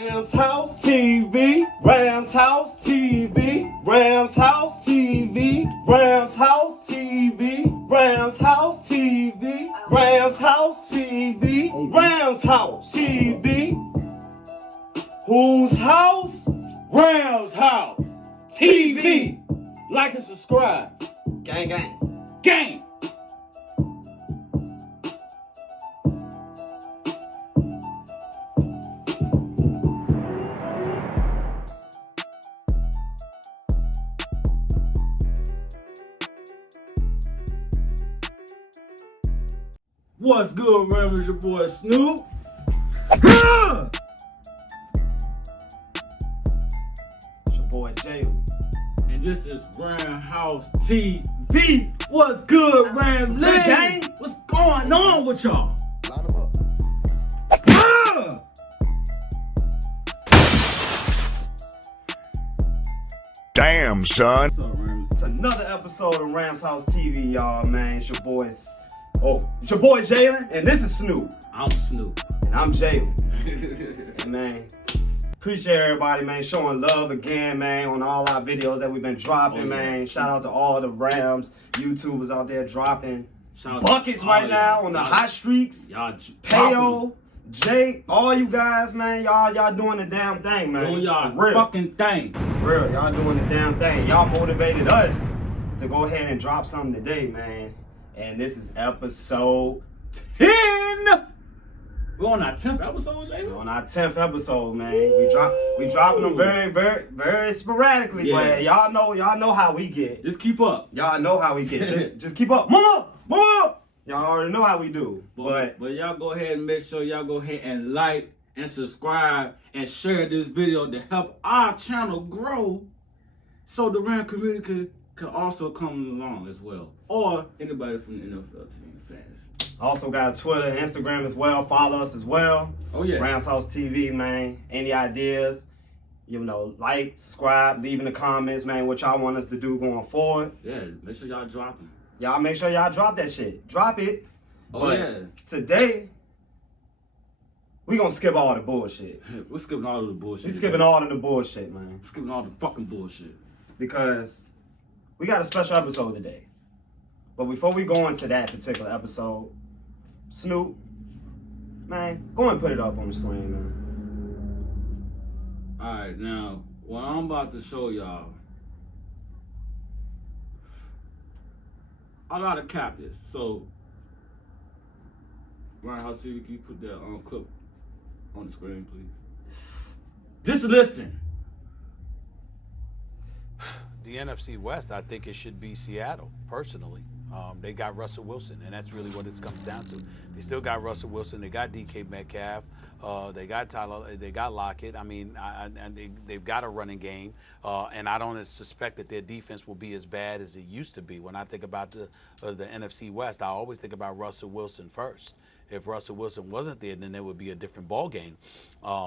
Rams House TV, Rams House TV, Rams House TV, Rams House TV, Rams House TV, Rams House TV, Rams House TV. Whose house? Rams House TV. Like and subscribe. Gang, gang. Gang. What's good, Rams? Your boy Snoop. It's your boy Jalen. And this is Ram House TV. What's good, Rams? Gang? What's going on with y'all? Line them up. Damn, son. What's up, Rams? It's another episode of Rams House TV, y'all, man. It's your boys. It's your boy Jalen, and this is Snoop. I'm Snoop. And I'm Jalen. And man, appreciate everybody, man, showing love again, man, on all our videos that we've been dropping, man. Shout out to all the Rams YouTubers out there dropping buckets right now on the hot streaks. Y'all Payo, Jake, all you guys, man, y'all doing the damn thing, man. doing y'all Real. fucking thing. Real, y'all doing the damn thing. Y'all motivated us to go ahead and drop something today, man. And this is episode 10. We're on our 10th episode, Jalen? On our 10th episode, man. We dropping them very sporadically, but y'all know how we get. Just keep up. Y'all know how we get. Just keep up. Mama! Y'all already know how we do. But y'all go ahead and make sure y'all go ahead and like and subscribe and share this video to help our channel grow so the Ram community can also come along as well. Or anybody from the NFL team fans. Also got Twitter, Instagram as well. Follow us as well. Oh yeah. Rams House TV, man. Any ideas? Like, subscribe, leave in the comments, man, what y'all want us to do going forward. Yeah, make sure y'all dropping. Y'all make sure y'all drop that shit. Drop it. Oh but yeah. Today, we gonna skip all the bullshit. We're skipping all of the bullshit. We skipping all of the bullshit, man. Skipping all the fucking bullshit. Because we got a special episode today. But before we go into that particular episode, Snoop, man, go and put it up on the screen, man. Alright, now, what I'm about to show y'all, I gotta cap this. So, Ryan, how see can you put that clip on the screen, please? Just listen. The NFC West, I think it should be Seattle, personally. They got Russell Wilson, and that's really what it comes down to. They still got Russell Wilson. They got DK Metcalf. They got Tyler. They got Lockett. I mean, they've got a running game, and I don't suspect that their defense will be as bad as it used to be. When I think about the NFC West, I always think about Russell Wilson first. If Russell Wilson wasn't there, then there would be a different ball game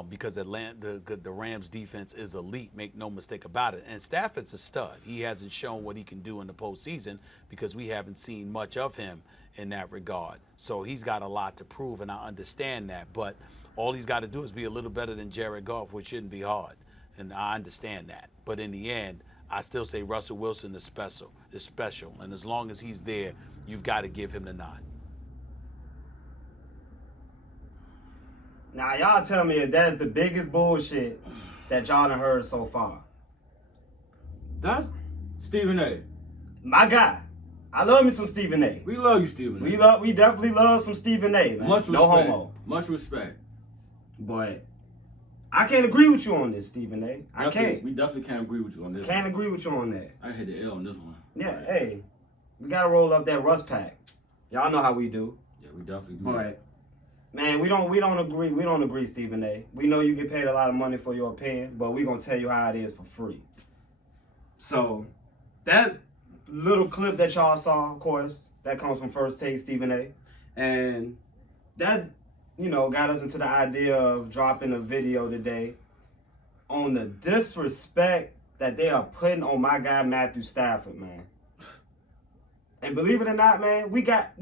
because the Rams defense is elite, make no mistake about it. And Stafford's a stud. He hasn't shown what he can do in the postseason because we haven't seen much of him in that regard. So he's got a lot to prove, and I understand that. But all he's got to do is be a little better than Jared Goff, which shouldn't be hard. And I understand that. But in the end, I still say Russell Wilson is special. And as long as he's there, you've got to give him the nod. Now, y'all tell me if that's the biggest bullshit that y'all done heard so far. That's Stephen A. My guy. I love me some Stephen A. We love you, Stephen A. We definitely love some Stephen A, man. Much respect. No homo. Much respect. But I can't agree with you on this, Stephen A. I can't. We definitely can't agree with you on this. Can't agree with you on that. I hit the L on this one. Yeah, hey. We gotta roll up that Russ pack. Y'all know how we do. Yeah, we definitely do. But man, we don't agree. We don't agree, Stephen A. We know you get paid a lot of money for your opinion, but we're gonna tell you how it is for free. So that little clip that y'all saw, of course, that comes from First Take Stephen A. And that, got us into the idea of dropping a video today on the disrespect that they are putting on my guy Matthew Stafford, man. And believe it or not, man, we got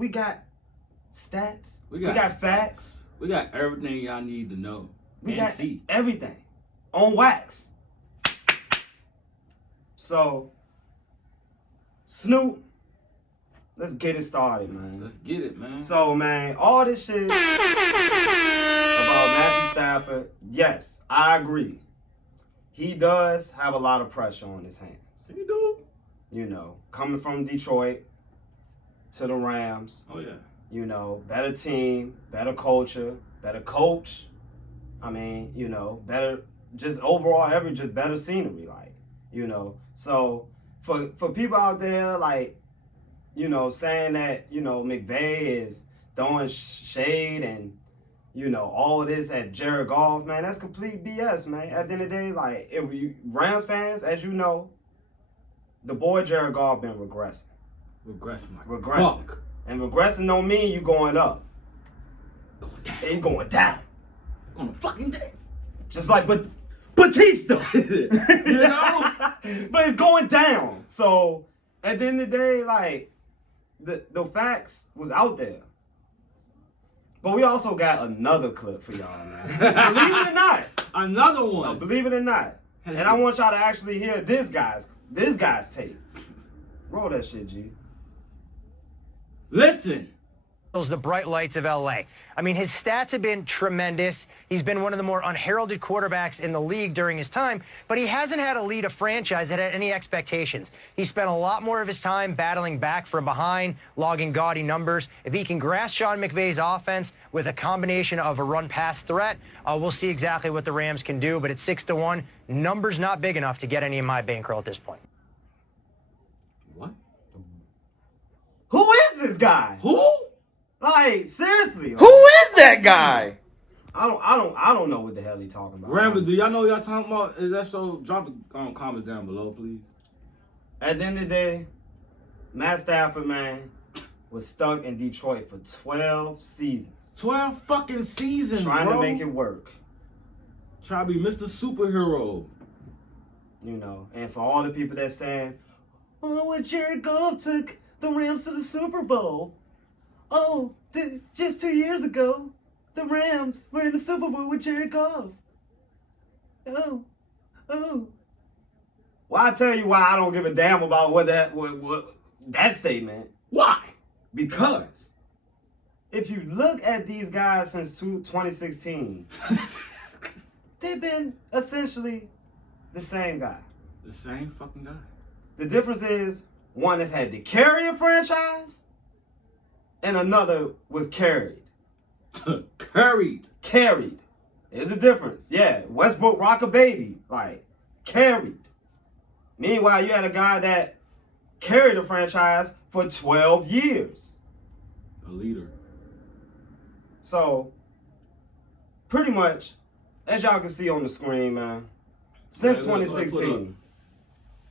stats. We got facts. We got everything y'all need to know. We And got C. everything on wax. So, Snoop, let's get it started, man. Let's get it, man. So, man, all this shit about Matthew Stafford, yes, I agree. He does have a lot of pressure on his hands. You do? You know, coming from Detroit to the Rams, Oh, yeah. you know, better team, better culture, better coach. I mean, you know, better, just overall, just better scenery, like, you know. So, for people out there, like, you know, saying that, you know, McVay is throwing shade and, you know, all this at Jared Goff, man, that's complete BS, man. At the end of the day, like, if you Rams fans, as you know, the boy Jared Goff been regressing. Regressing like Regressing. fuck. And regressing don't mean you going up. It's going down. On a fucking day. Just like Batista. You know? But it's going down. So, at the end of the day, like, the facts was out there. But we also got another clip for y'all, man. Believe it or not. Another No, one. believe it or not. And I want y'all to actually hear this guy's tape. Roll that shit, G. Listen. The bright lights of LA. I mean, his stats have been tremendous. He's been one of the more unheralded quarterbacks in the league during his time, but he hasn't had to lead a franchise that had any expectations. He spent a lot more of his time battling back from behind, logging gaudy numbers. If he can grasp Sean McVay's offense with a combination of a run-pass threat, we'll see exactly what the Rams can do, but at 6-1, numbers not big enough to get any of my bankroll at this point. What? Who is this guy? Who? Like, seriously. Like, Who is that guy? I don't know what the hell he talking about. Ramily, do y'all know what y'all talking about? Is that so? Drop the comments down below, please. At the end of the day, Matt Stafford, man, was stuck in Detroit for 12 seasons. 12 fucking seasons, Trying bro. to make it work. Try to be Mr. Superhero. You know, and for all the people that saying, oh, when Jared Goff took the Rams to the Super Bowl. Oh, just 2 years ago, the Rams were in the Super Bowl with Jared Goff. Oh. Well, I tell you why I don't give a damn about what that statement. Why? Because if you look at these guys since 2016, they've been essentially the same guy. The same fucking guy. The difference is one has had to carry a franchise and another was carried. Carried. There's a difference. Yeah, Westbrook rock a baby. Like, carried. Meanwhile, you had a guy that carried a franchise for 12 years. A leader. So, pretty much, as y'all can see on the screen, man, since Look, look, 2016,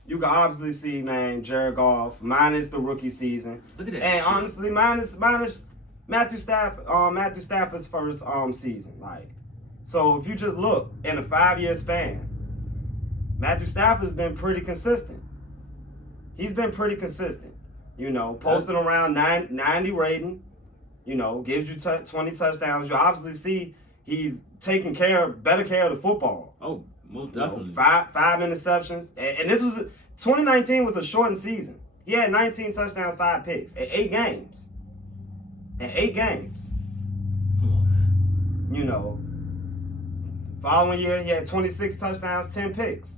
you can obviously see, man, Jared Goff, minus the rookie season. Look at that And shit. honestly, minus Matthew Stafford's first season. Like, so if you just look in a 5-year span, Matthew Stafford's been pretty consistent. He's been pretty consistent. You know, posting around 90 rating. You know, gives you 20 touchdowns. You obviously see he's taking better care of the football. Oh, most You know, definitely. five interceptions. And this was 2019 was a shortened season. He had 19 touchdowns, 5 picks in 8 games. In 8 games. Come on, man. You know, following year he had 26 touchdowns, 10 picks.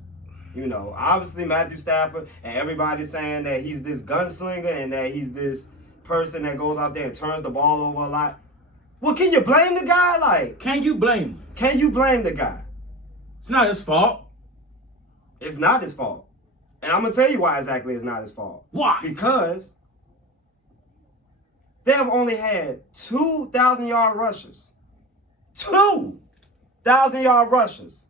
You know, obviously Matthew Stafford and everybody's saying that he's this gunslinger and that he's this person that goes out there and turns the ball over a lot. Well, can you blame the guy? Like, Can you blame him? can you blame the guy? It's not his fault. It's not his fault. And I'm going to tell you why exactly it's not his fault. Why? Because they have only had 2,000-yard rushers. 2,000-yard rushers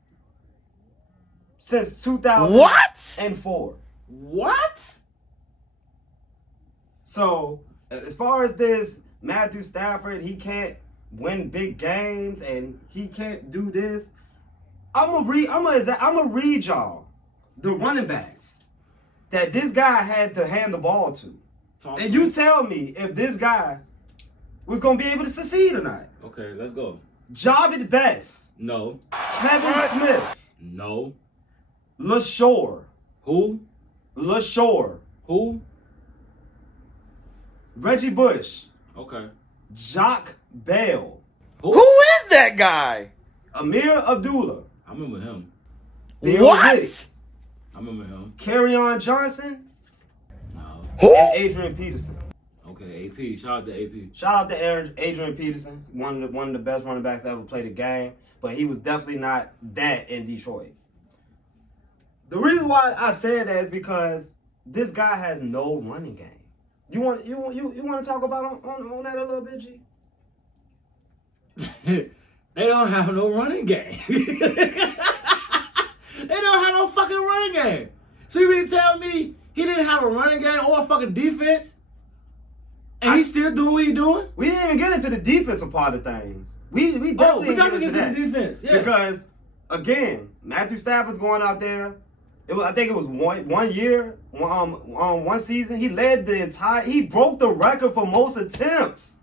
since 2004. What? So, as far as this Matthew Stafford, he can't win big games and he can't do this. I'm gonna read y'all the running backs that this guy had to hand the ball to. Talk And to you me. tell me if this guy was gonna be able to succeed or not. Okay, let's go. Javid Best, No. Kevin Smith, No. LaShore, Who? LaShore, Who? Reggie Bush, Okay. Jock Bell, Who is that guy? Amir Abdullah, I remember him. Theo What? Riddick, I remember him. Kerryon Johnson, No. and Adrian Peterson. Okay, AP. Shout out to AP. Shout out to Adrian Peterson, one of the best running backs to ever play the game, but he was definitely not that in Detroit. The reason why I said that is because this guy has no running game. You want to talk about on that a little bit, G? They don't have no running game. They don't have no fucking running game. So you mean to tell me he didn't have a running game or a fucking defense? And he's still doing what he's doing? We didn't even get into the defensive part of things. We definitely we didn't gotta get into get that. to the defense. Yeah. Because again, Matthew Stafford's going out there. I think it was one year, one season. He led the entire. He broke the record for most attempts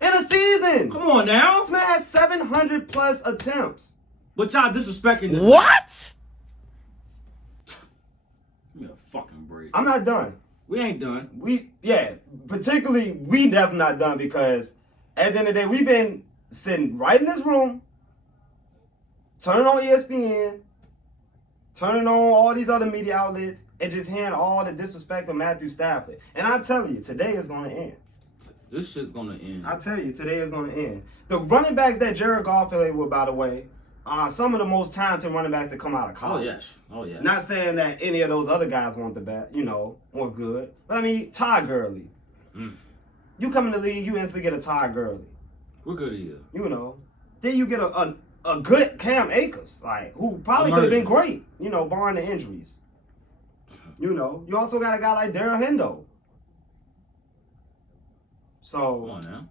in a season. Come on now. This man has 700 plus attempts. But y'all disrespecting this. What? Give me a fucking break. I'm not done. We ain't done. Particularly we definitely not done because at the end of the day, we've been sitting right in this room, turning on ESPN, turning on all these other media outlets, and just hearing all the disrespect of Matthew Stafford. And I tell you, today is going to end. This shit's gonna end. I tell you, today is going to end. The running backs that Jared Goff played with, by the way, are some of the most talented running backs to come out of Oh college. yes. Oh yes. Not saying that any of those other guys weren't the best, or good. But I mean, Todd Gurley. You come in the league, you instantly get a Todd Gurley. We're good at you. Then you get a good Cam Akers, who probably could have been great, barring the injuries. You also got a guy like Darrell Hendo. So Come on now.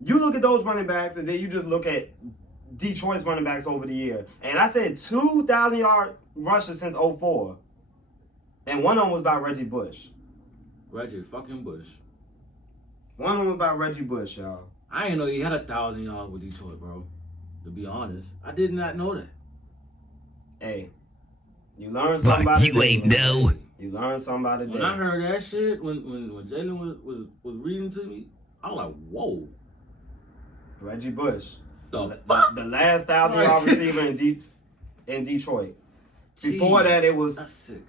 you look at those running backs, and then you just look at Detroit's running backs over the year. And I said 2,000-yard rushes since 04. And one of them was by Reggie Bush. Reggie fucking Bush. One of them was by Reggie Bush, y'all. I didn't know he had 1,000 yards with Detroit, bro. To be honest, I did not know that. Hey, you learn something about you ain't know. You learn something about it. When I heard that shit, when Jalen was reading to me, I was like, whoa. Reggie Bush, The fuck? the last 1,000-yard receiver in Detroit. Before that, That's sick.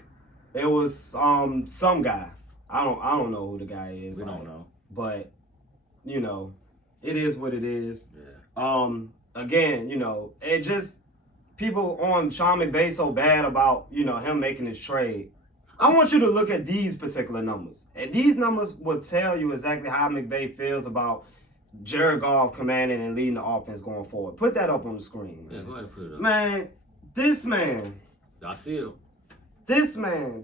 it was some guy. I don't know who the guy is. We don't know. But it is what it is. Yeah. Again, it just people on Sean McVay so bad about him making this trade. I want you to look at these particular numbers, and these numbers will tell you exactly how McVay feels about Jared Goff commanding and leading the offense going forward. Put that up on the screen. Yeah, go ahead and put it up. Man, this man, I see it.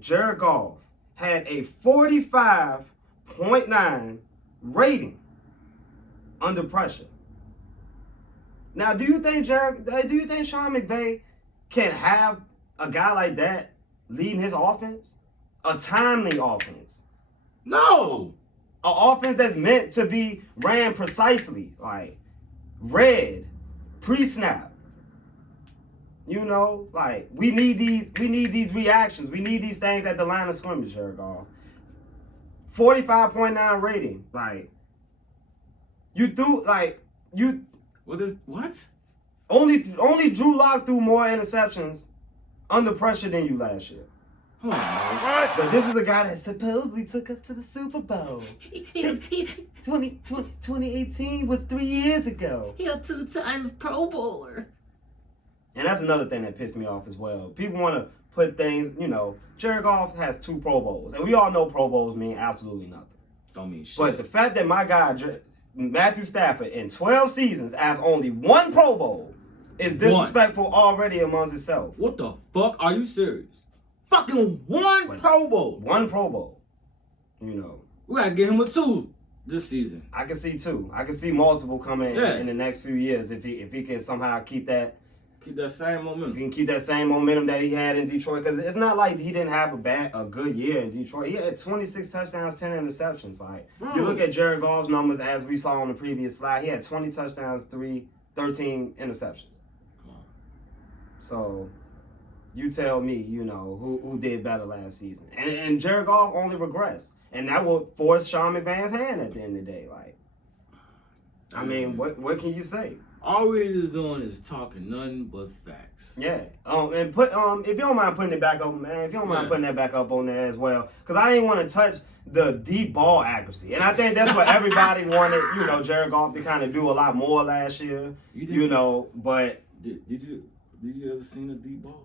Jared Goff, had a 45.9 rating under pressure. Now, do you think Sean McVay can have a guy like that leading his offense? A timely offense. No. An offense that's meant to be ran precisely, read, pre-snap. We need these reactions. We need these things at the line of scrimmage, Jared Goff. 45.9 rating. What? Only Drew Lock threw more interceptions under pressure than you last year. Come on, man. But this is a guy that supposedly took us to the Super Bowl. 2018 was 3 years ago. He a two-time Pro Bowler. And that's another thing that pissed me off as well. People want to put things, Jared Goff has 2 Pro Bowls. And we all know Pro Bowls mean absolutely nothing. Don't mean shit. But the fact that my guy, Matthew Stafford, in 12 seasons has only 1 Pro Bowl is disrespectful already amongst itself. What the fuck? Are you serious? Fucking 1 Pro Bowl. 1 Pro Bowl. We gotta get him a 2 this season. I can see 2. I can see multiple coming in the next few years if he can somehow keep that Keep that same If momentum. he can keep that same momentum that he had in Detroit, because it's not like he didn't have a good year in Detroit. He had 26 touchdowns, 10 interceptions. Like, Bro. you look at Jared Goff's numbers as we saw on the previous slide, he had 20 touchdowns, 13 interceptions. Come on. So, you tell me, you know, who did better last season. And Jared Goff only regressed. And that will force Sean McVay's hand at the end of the day. Like, I mean, what can you say? All we is doing is talking nothing but facts. Yeah. And put if you don't mind putting it back up, man. If you don't mind putting that back up on there as well, because I didn't want to touch the deep ball accuracy, and I think that's what everybody wanted. You know, Jared Goff to kind of do a lot more last year. You know, but Did you ever seen a deep ball?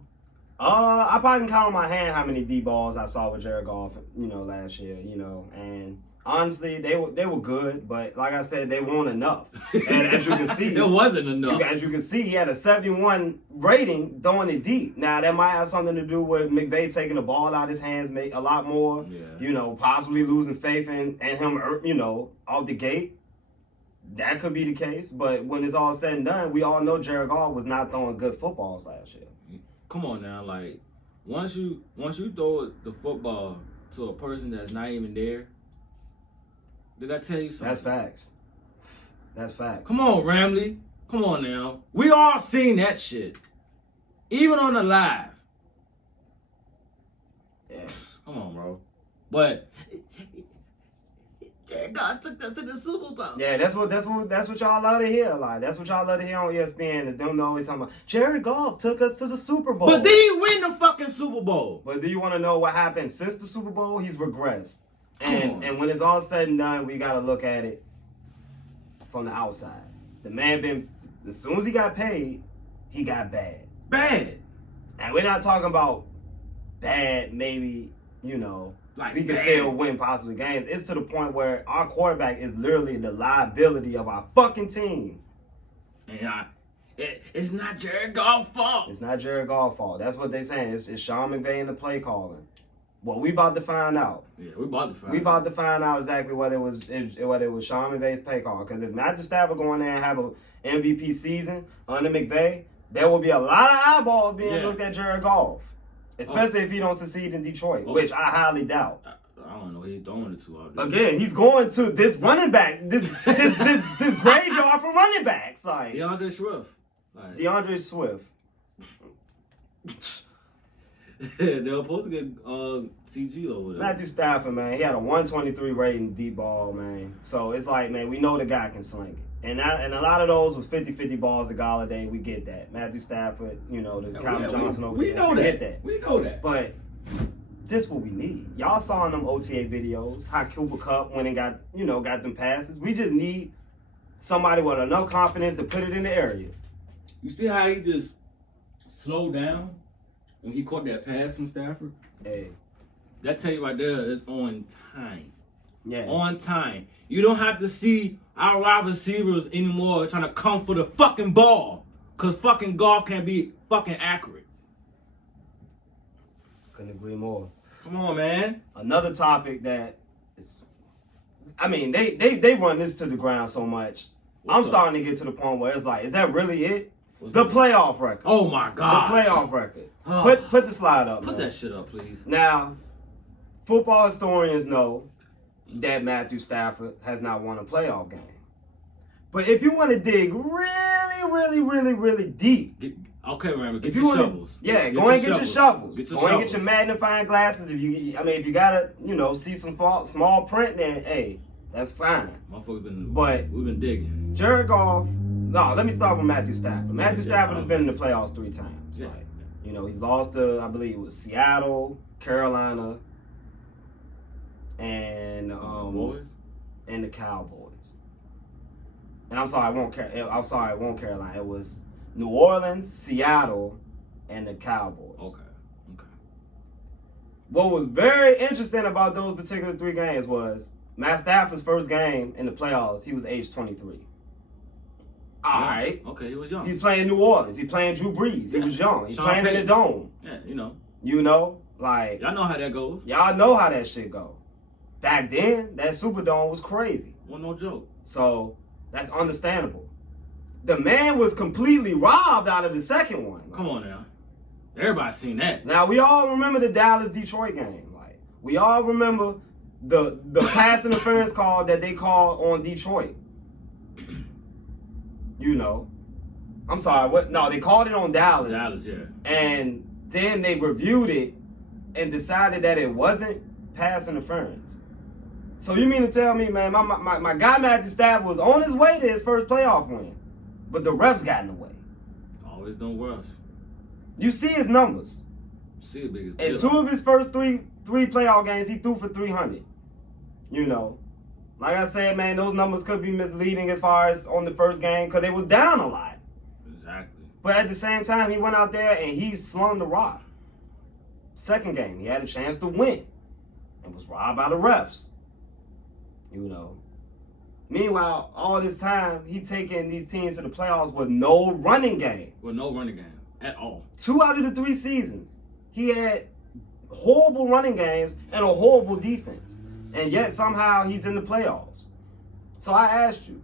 I probably can count on my hand how many deep balls I saw with Jared Goff. You know, last year. You know, and honestly, they were good, but like I said, they weren't enough. And as you can see, it wasn't enough. as you can see, he had a 71 rating throwing it deep. Now, that might have something to do with McVay taking the ball out of his hands a lot more, you know, possibly losing faith in him, you know, out the gate. That could be the case. But when it's all said and done, we all know Jared Goff was not throwing good footballs last year. Come on now, like, once you throw the football to a person that's not even there, did I tell you something? That's facts. That's facts. Come on, Ramily. Come on now. We all seen that shit. Even on the live. Yeah. Come on, bro. But God took us to the Super Bowl. Yeah, that's what y'all love to hear. Like, that's what y'all love to hear on ESPN. Is them always talking about Jared Goff took us to the Super Bowl. But did he win the fucking Super Bowl? But do you want to know what happened since the Super Bowl? He's regressed. Come on. And when it's all said and done, we got to look at it from the outside. The man as soon as he got paid, he got bad. Bad. And we're not talking about bad, maybe, you know, Like we can bad. still win possibly games. It's to the point where our quarterback is literally the liability of our fucking team. And it's not Jared Goff's fault. It's not Jared Goff's fault. That's what they're saying. It's Sean McVay and the play calling. Well, we about to find out. Yeah, we about to find We out. about to find out exactly whether it was Sean McVay's play call. Because if Matthew Stafford go in there and have an MVP season under McVay, there will be a lot of eyeballs being looked at Jared Goff, especially if he don't succeed in Detroit, which I highly doubt. I don't know who he's throwing it to out there. Again, he's going to this running back, this graveyard for running backs, like DeAndre Swift. Like, DeAndre Swift. they were supposed to get CG over there. Matthew Stafford, man, he had a 123 rating deep ball, man. So it's like, man, we know the guy can sling it. And a lot of those was 50-50 balls to Galladay. We get that. Matthew Stafford, you know, the Calvin Johnson over we there. know We that. get that. We know that. But this what we need. Y'all saw in them OTA videos how Cooper Kupp went and got them passes. We just need somebody with enough confidence to put it in the area. You see how he just slowed down when he caught that pass from Stafford? Hey, That tell you right there, it's on time. yeah. On time. You don't have to see our wide receivers anymore trying to come for the fucking ball. Because fucking golf can't be fucking accurate. Couldn't agree more. Come on, man. Another topic that is, I mean, they run this to the ground so much. I'm starting to get to the point where it's like, is that really it? The playoff record. Oh my God. The playoff record. Put the slide up. Put man. that shit up, please. Now, football historians know that Matthew Stafford has not won a playoff game. But if you want to dig really deep, Okay, remember, get if your you wanna, shovels. yeah, go and get your shovels. Get your Go and shovels. get your magnifying glasses. If you gotta, see some small print, then hey, that's fine. Motherfuckers we've been digging. Jared Goff. No, let me start with Matthew Stafford. Matthew Stafford has been in the playoffs 3 times. Yeah. Like, he's lost to, I believe it was Seattle, Carolina, and Boys? and the Cowboys. And I'm sorry, it won't Carolina. It was New Orleans, Seattle, and the Cowboys. Okay. What was very interesting about those particular 3 games was Matt Stafford's first game in the playoffs, he was age 23. All right. Okay, he was young. He's playing New Orleans. He's playing Drew Brees. He was young. He's Sean playing in the Payton. dome. Yeah, Like, y'all know how that goes. y'all know how that shit go. Back then, that Superdome was crazy. Wasn't no joke. So, that's understandable. the man was completely robbed out of the second one. Come on now. Everybody seen that. Now, we all remember the Dallas-Detroit game. Like, we all remember the pass interference call that they called on Detroit. You know. I'm sorry, what? No, they called it on Dallas. Dallas, yeah. And then they reviewed it and decided that it wasn't pass interference. So you mean to tell me, man, my guy Matthew Stafford was on his way to his first playoff win, but the refs got in the way. Always don't rush. You see his numbers. See the biggest In deal. 2 of his first three playoff games, he threw for 300. You know, like I said, man, those numbers could be misleading as far as on the first game because they was down a lot. Exactly. But at the same time, he went out there and he slung the rock. Second game, he had a chance to win and was robbed by the refs. You know. Meanwhile, all this time, he taking these teams to the playoffs with no running game. With no running game at all. 2 out of the 3 seasons, he had horrible running games and a horrible defense. And yet somehow he's in the playoffs. So I asked you,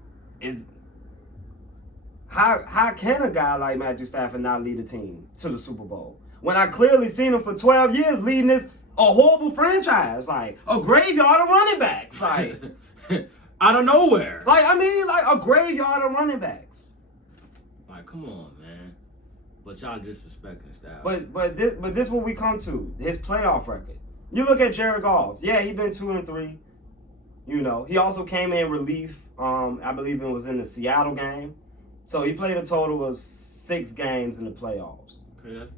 how can a guy like Matthew Stafford not lead a team to the Super Bowl? When I clearly seen him for 12 years leading a horrible franchise, like a graveyard of running backs. Like out of nowhere. like a graveyard of running backs. Like, come on, man. But y'all disrespecting Stafford. But this what we come to, his playoff record. You look at Jared Goff. Yeah, he been 2-3. You know, he also came in relief. I believe it was in the Seattle game. So he played a total of 6 games in the playoffs. Okay, that's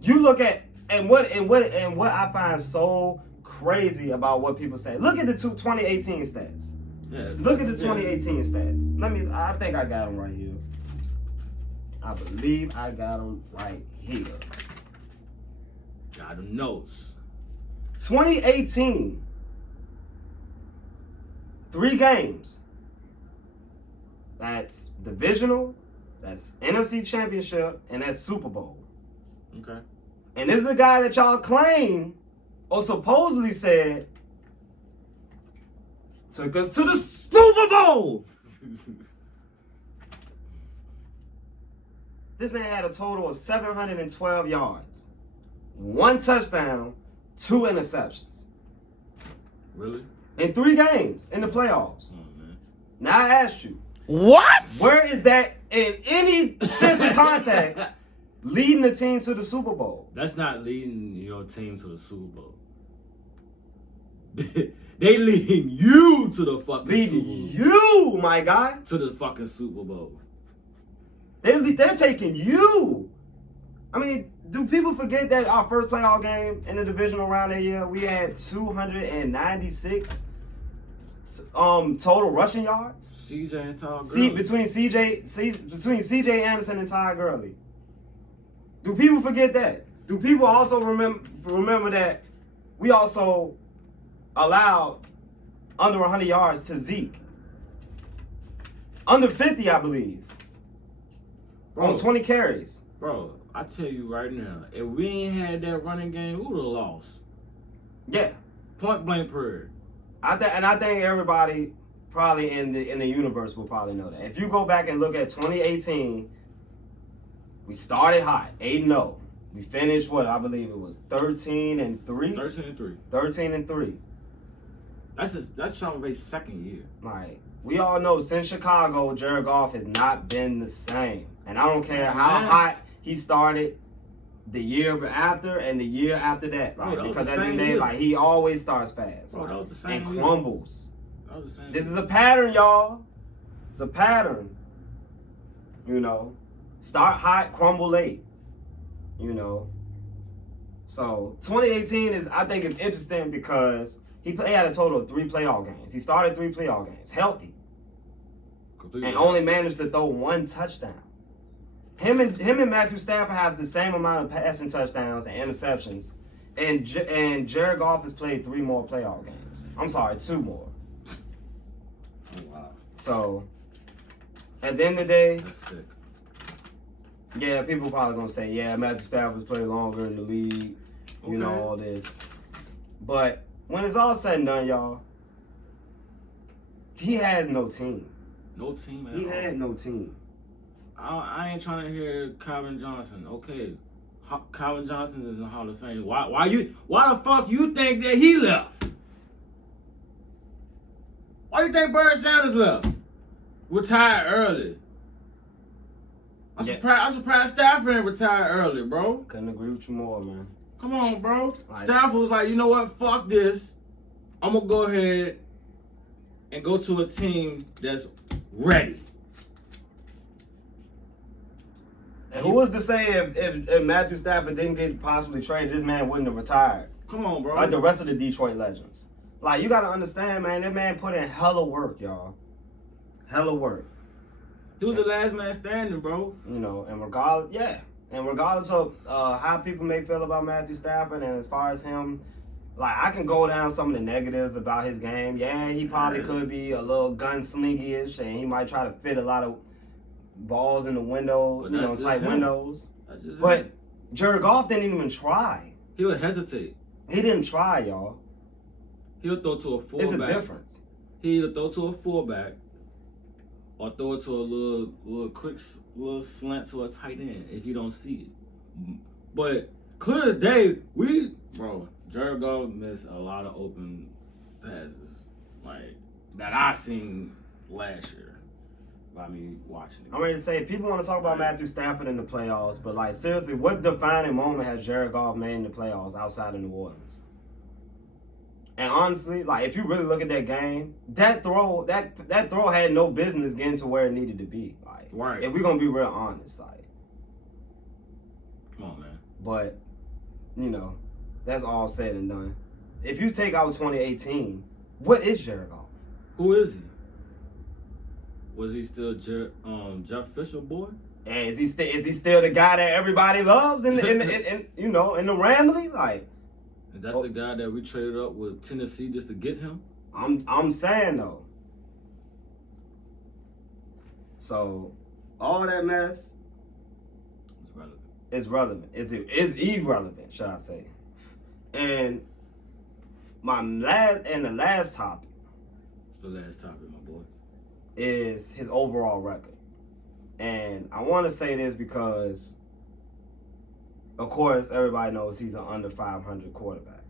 You look at and what I find so crazy about what people say. Look at the 2018 stats. yeah. Look at the 2018 stats. I think I got them right here. I believe I got them right here. Got them notes. 2018, 3 games. That's divisional, that's NFC Championship, and that's Super Bowl. Okay. And this is a guy that y'all claim or supposedly said took us to the Super Bowl. This man had a total of 712 yards, 1 touchdown, 2 interceptions. Really? In 3 games in the playoffs. Oh, man. Now I asked you, What? where is that in any sense of context leading the team to the Super Bowl? That's not leading your team to the Super Bowl. They leading you to the fucking Leading Super Bowl. you, my guy. To the fucking Super Bowl. They're taking you. I mean, do people forget that our first playoff game in the divisional round that year, we had 296 total rushing yards? CJ and Todd See, Gurley. between CJ Anderson and Ty Gurley. Do people forget that? Do people also remember that we also allowed under 100 yards to Zeke? Under 50, I believe. On 20 carries. Bro, I tell you right now, if we ain't had that running game, we would have lost. Yeah. Point blank period. I think everybody probably in the universe will probably know that. If you go back and look at 2018, we started hot, 8-0. We finished what I believe it was 13-3. 13-3. 13-3. That's Sean McVay's second year. Like, we all know since Chicago, Jared Goff has not been the same. And I don't care how hot he started the year after and the year after that. Like, Bro, that was because the at the end same of the day, year. like, he always starts fast. Bro, like, that was the same and year. crumbles. That was the same This year. is a pattern, y'all. It's a pattern. You know, start hot, crumble late. You know. So 2018 I think is interesting because he had a total of 3 playoff games. He started 3 playoff games, healthy, Completely. and only managed to throw 1 touchdown. Him and Matthew Stafford have the same amount of passing touchdowns and interceptions, and Jared Goff has played 3 more playoff games. I'm sorry, 2 more. Oh, wow. So at the end of the day, That's sick. yeah, people probably gonna say, yeah, Matthew Stafford's played longer in the league, you know, Okay. all this. But when it's all said and done, y'all, he has no team. No team at He all. had no team. I ain't trying to hear Calvin Johnson. Okay, Calvin Johnson is in the Hall of Fame. Why the fuck you think that he left? Why you think Barry Sanders left? Retired early. I'm surprised Stafford ain't retired early, bro. Couldn't agree with you more, man. Come on, bro. Stafford was like, you know what? Fuck this. I'm gonna go ahead and go to a team that's ready. And who was to say if Matthew Stafford didn't get possibly traded, this man wouldn't have retired? Come on, bro. Like the rest of the Detroit legends. Like, you gotta understand, man, that man put in hella work, y'all. Hella work. He was the last man standing, bro. You know, and regardless of how people may feel about Matthew Stafford, and as far as him, like, I can go down some of the negatives about his game. Yeah, he probably could be a little gunslingy-ish, and he might try to fit a lot of balls in the window, tight windows. But Jared Goff didn't even try. He would hesitate. He didn't try, y'all. He'll throw to a fullback. It's a difference. He'll throw to a fullback or throw it to a little quick little slant to a tight end if you don't see it. But clear as day, Jared Goff missed a lot of open passes like that I seen last year by me watching it. I'm ready to say, people want to talk about Matthew Stafford in the playoffs, but like, seriously, what defining moment has Jared Goff made in the playoffs outside of New Orleans? And honestly, like, if you really look at that game, that throw had no business getting to where it needed to be. Like, right. If we're gonna be real honest, like, come on, man. But that's all said and done. If you take out 2018, what is Jared Goff? Who is he? Was he still Jeff Fisher boy? And is he still the guy that everybody loves in the ramily? Like, and that's the guy that we traded up with Tennessee just to get him? I'm saying though. So all that mess is relevant. It's irrelevant, should I say. And the last topic. It's the last topic, my boy. Is his overall record. And I want to say this because, of course, everybody knows he's an under 500 quarterback.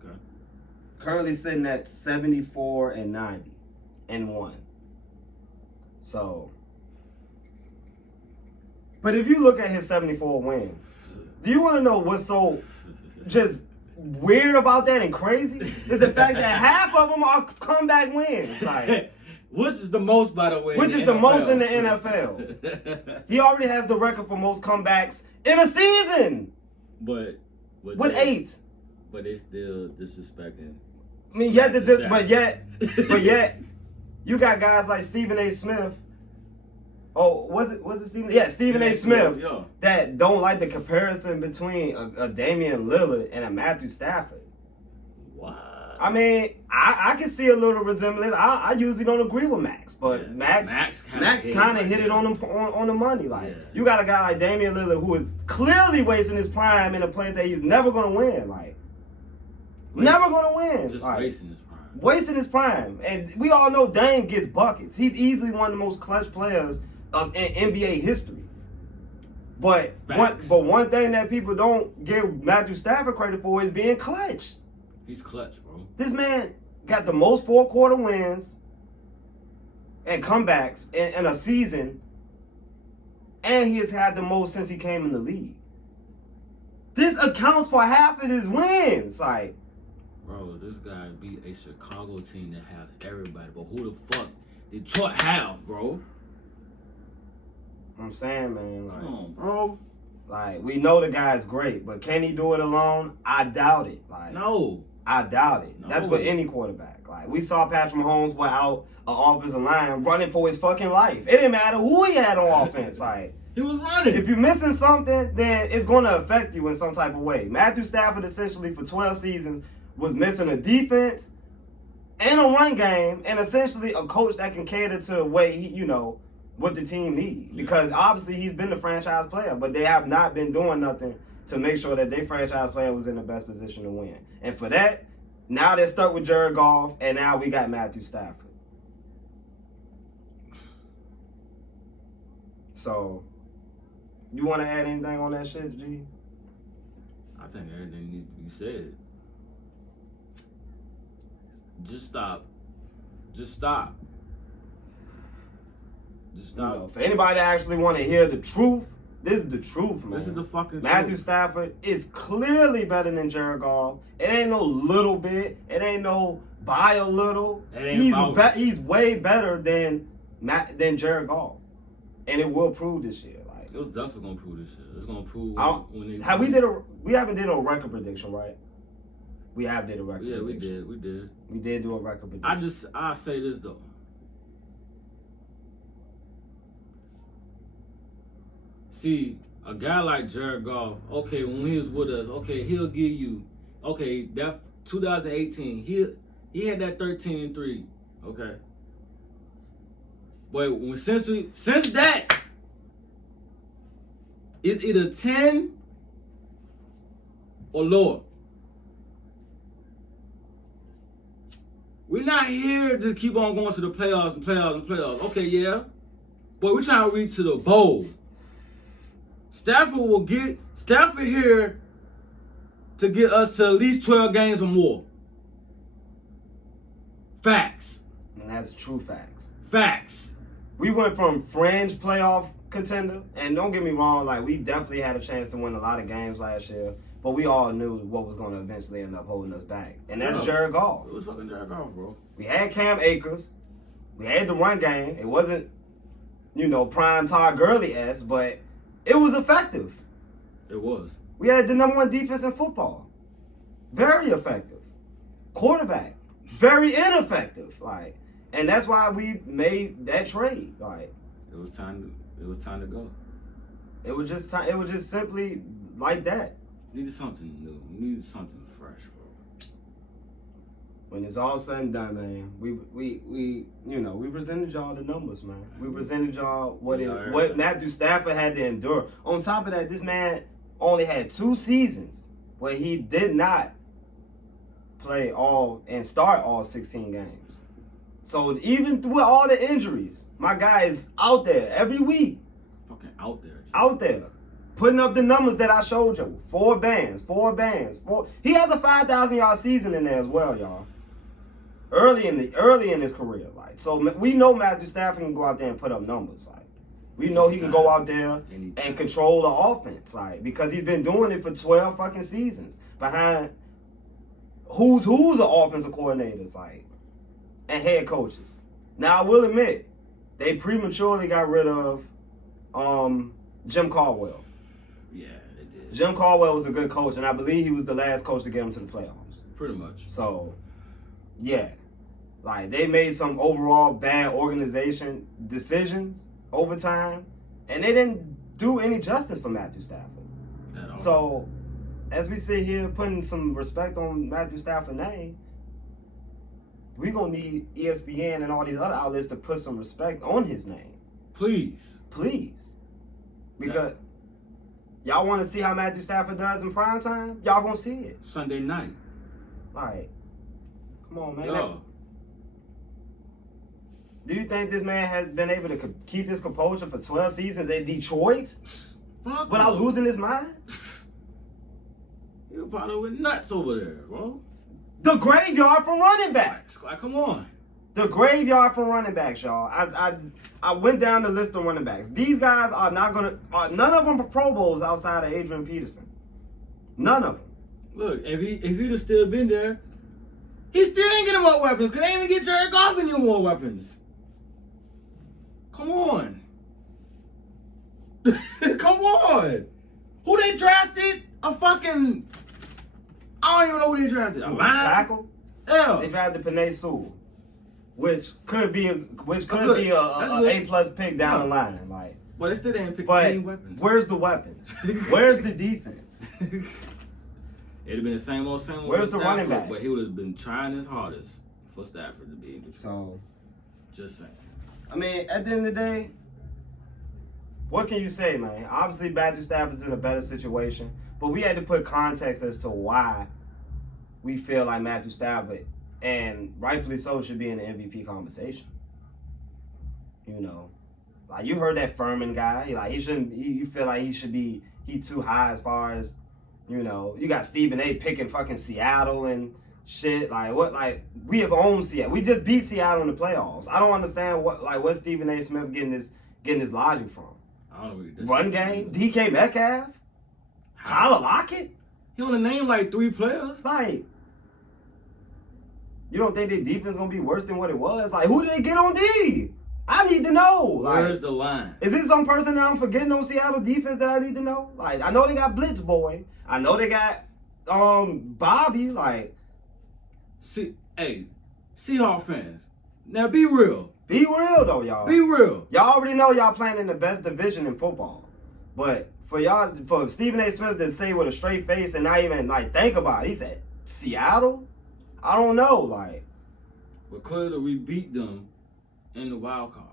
Okay. Currently sitting at 74-90 and 1. So, but if you look at his 74 wins, do you want to know what's so just weird about that and crazy? Is the fact that half of them are comeback wins. Like, which is the most, by the way? Which is the most in the NFL. He already has the record for most comebacks in a season. With 8. But they still disrespecting. I mean, but yet, you got guys like Stephen A. Smith. Oh, was it Stephen? Yeah, Stephen A. Smith. Yeah. That don't like the comparison between a Damian Lillard and a Matthew Stafford. Wow. I mean, I can see a little resemblance. I usually don't agree with Max, but Max kind of hit it on the money. Like, you got a guy like Damian Lillard who is clearly wasting his prime in a place that he's never gonna win. Like, never gonna win. Just like, wasting his prime. Wasting his prime, and we all know Dame gets buckets. He's easily one of the most clutch players in NBA history. But one thing that people don't give Matthew Stafford credit for is being clutch. He's clutch, bro. This man got the most fourth-quarter wins and comebacks in a season, and he has had the most since he came in the league. This accounts for half of his wins. Like, bro, this guy beat a Chicago team that has everybody, but who the fuck Detroit have, bro? I'm saying, man. Like, come on, bro. Like, we know the guy's great, but can he do it alone? I doubt it. Like, no. I doubt it. No. That's with any quarterback. Like, we saw Patrick Mahomes without an offensive line running for his fucking life. It didn't matter who he had on offense. Like, he was running. If you're missing something, then it's going to affect you in some type of way. Matthew Stafford, essentially, for 12 seasons, was missing a defense and a run game, and essentially a coach that can cater to what the team needs. Because obviously he's been the franchise player, but they have not been doing nothing to make sure that their franchise player was in the best position to win. And for that, now they're stuck with Jared Goff, and now we got Matthew Stafford. So, you want to add anything on that shit, G? I think everything needs to be said. Just stop. Just stop. Just You stop. know, for anybody that actually want to hear the truth, this is the truth, man. This is the fucking Matthew truth. Stafford is clearly better than Jared Goff. It ain't no little bit. It ain't no by a little. It ain't He's way better than Jared Goff, and it will prove this year. Like It was definitely gonna prove this shit. It's gonna prove when they. we haven't did a record prediction, right? We have did a record. Yeah, we prediction. did. We did do a record prediction. I say this though. See, a guy like Jared Goff, okay, when he was with us, okay, he'll give you, okay, that 2018, he had that 13-3, okay. But since that, it's either 10 or lower. We're not here to keep on going to the playoffs and playoffs and playoffs. Okay, yeah, but we're trying to reach to the bowl. Stafford here to get us to at least 12 games or more. Facts. And that's true facts. Facts. We went from fringe playoff contender, and don't get me wrong, like we definitely had a chance to win a lot of games last year, but we all knew what was going to eventually end up holding us back, and that's Jared Goff. It was fucking Jared Goff, bro. We had Cam Akers, we had the run game. It wasn't, prime Todd Gurley-esque, but it was effective. It was. We had the #1 defense in football, very effective. Quarterback, very ineffective. Like, and that's why we made that trade. Like, it was time to go. It was just time. It was just simply like that. Needed something new. Needed something fresh, bro. When it's all said and done, man, we presented y'all the numbers, man. We presented y'all what Matthew Stafford had to endure. On top of that, this man only had 2 seasons where he did not play and start all 16 games. So even through all the injuries, my guy is out there every week. Fucking out there. Out there. Putting up the numbers that I showed you. 4 bands. He has a 5,000-yard season in there as well, y'all. Early in his career, like, so we know Matthew Stafford can go out there and put up numbers, like, we know he can go out there and control the offense, like, because he's been doing it for 12 fucking seasons behind who's the offensive coordinators, like, and head coaches. Now I will admit, they prematurely got rid of Jim Caldwell. Yeah, they did. Jim Caldwell was a good coach, and I believe he was the last coach to get him to the playoffs. Pretty much. So, yeah. Like, they made some overall bad organization decisions over time, and they didn't do any justice for Matthew Stafford. At all. So, as we sit here putting some respect on Matthew Stafford's name, we're going to need ESPN and all these other outlets to put some respect on his name. Please. Because y'all want to see how Matthew Stafford does in prime time? Y'all going to see it. Sunday night. Like, come on, man. Yo. Do you think this man has been able to keep his composure for 12 seasons in Detroit without losing his mind? He probably went nuts over there, bro. The graveyard for running backs. Like, come on. The graveyard for running backs, y'all. I went down the list of running backs. These guys are not gonna. None of them are Pro Bowls outside of Adrian Peterson. None of them. Look, if he'd have still been there, he still ain't getting more weapons. Cause they ain't even get Jared Goff any more weapons. Come on. Come on. Who they drafted? I don't even know who they drafted. A line? Tackle? Yeah. They drafted Penei Sewell, which could be a good. A+ pick down the line. Like, But they still didn't pick but any weapons. where's the weapons? Where's the defense? It'd have been the same old. Where's the Stafford, running backs? But he would have been trying his hardest for Stafford to be in Detroit. So, Just saying. I mean, at the end of the day, what can you say, man? Obviously, Matthew Stafford's in a better situation, but we had to put context as to why we feel like Matthew Stafford, and rightfully so, should be in the MVP conversation. Like, you heard that Furman guy. Like, he shouldn't. You feel like he too high as far as, you know. You got Stephen A. picking fucking Seattle and shit. Like, what? Like, we have owned Seattle. We just beat Seattle in the playoffs. I don't understand what Stephen A. Smith getting this logic from. I don't know what this Run game, DK Metcalf, Tyler Lockett. He only named like 3 players. Like, you don't think their defense gonna be worse than what it was? Like, who did they get on D? I need to know. Where's Like, the line? is it some person that I'm forgetting on Seattle defense that I need to know? Like, I know they got Blitz Boy. I know they got Bobby. Like, See, hey, Seahawks fans, now be real. be real though, y'all. Be real. Y'all already know y'all playing in the best division in football. But for Stephen A. Smith to say with a straight face and not even like think about it, he said Seattle? I don't know, like. But clearly we beat them in the wild card.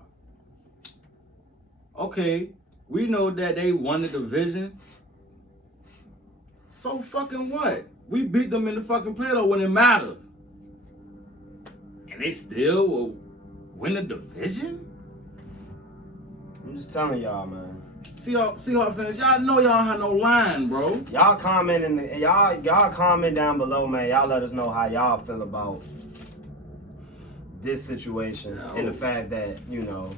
Okay, we know that they won the division. So fucking what? We beat them in the fucking playoff when it matters. And they still will win the division? I'm just telling y'all, man. Seahawks fans, y'all know y'all don't have no line, bro. Y'all comment y'all comment down below, man. Y'all let us know how y'all feel about this situation and the fact that, you know,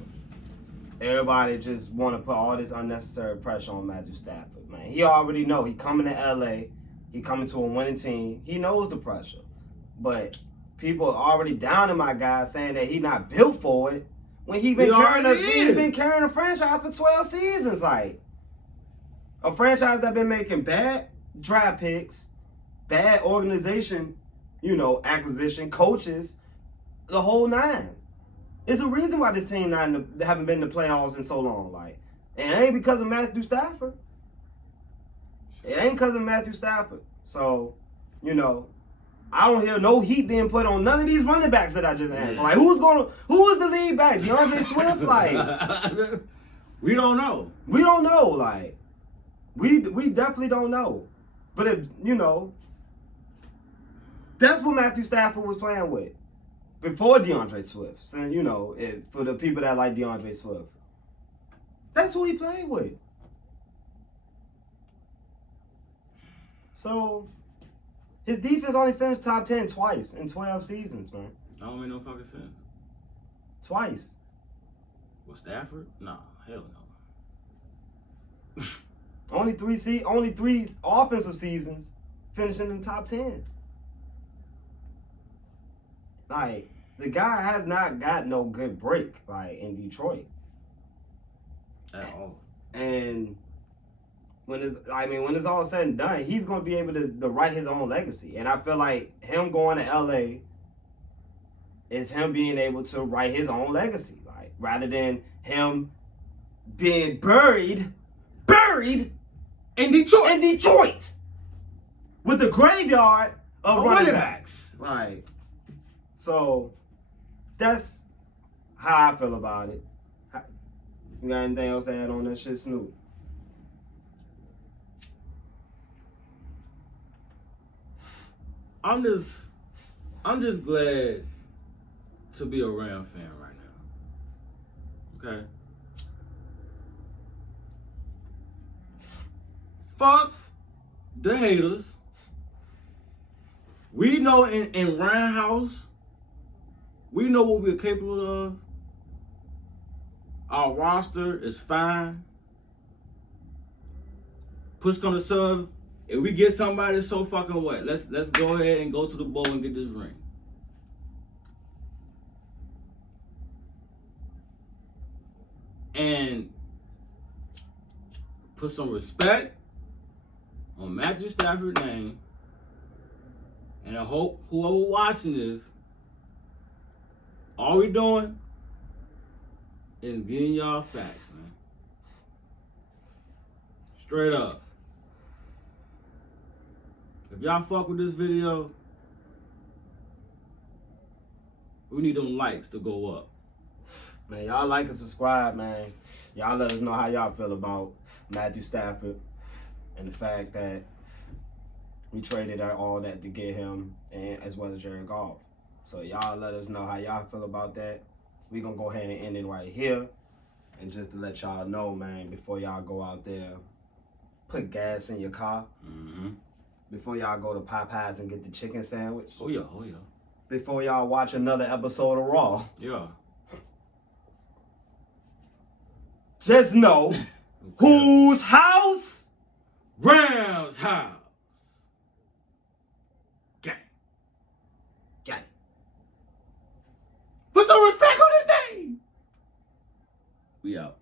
everybody just want to put all this unnecessary pressure on Matthew Stafford, man. He already know he coming to LA. He coming to a winning team. He knows the pressure. But people are already down on my guy saying that he not built for it when he been carrying a franchise for 12 seasons. Like, a franchise that been making bad draft picks, bad organization, you know, acquisition, coaches, the whole 9. There's a reason why this team haven't been in the playoffs in so long. Like, and it ain't because of Matthew Stafford. It ain't because of Matthew Stafford. So, you know, I don't hear no heat being put on none of these running backs that I just answered. Like, who is the lead back? DeAndre Swift? Like, we don't know. We don't know. Like, we definitely don't know. But if, you know, that's what Matthew Stafford was playing with before DeAndre Swift. So, you know, for the people that like DeAndre Swift, that's who he played with. So, his defense only finished top 10 twice in 12 seasons, man. I don't make no fucking sense. Twice. With Stafford? Nah, hell no. Only three offensive seasons finishing in the top 10. Like, the guy has not got no good break, like, in Detroit. At all. And when it's all said and done, he's going to be able to write his own legacy. And I feel like him going to LA is him being able to write his own legacy. Like, rather than him being buried in Detroit. With the graveyard of running backs. Like, so that's how I feel about it. You got anything else to add on that shit, Snoop? I'm just glad to be a Ram fan right now. Okay? Fuck the haters. We know in Ram House, we know what we're capable of. Our roster is fine. Push gonna shove. If we get somebody, so fucking what? Let's go ahead and go to the bowl and get this ring. And put some respect on Matthew Stafford's name. And I hope whoever watching this, all we doing is getting y'all facts, man. Straight up. If y'all fuck with this video, we need them likes to go up. Man, y'all like and subscribe, man. Y'all let us know how y'all feel about Matthew Stafford and the fact that we traded all that to get him, and as well as Jared Goff. So y'all let us know how y'all feel about that. We're going to go ahead and end it right here. And just to let y'all know, man, before y'all go out there, put gas in your car. Mm-hmm. Before y'all go to Popeyes and get the chicken sandwich. Oh yeah, oh yeah. Before y'all watch another episode of Raw. Yeah. Just know whose house? Rams house. Gang. Gang. Put some respect on his name. We out.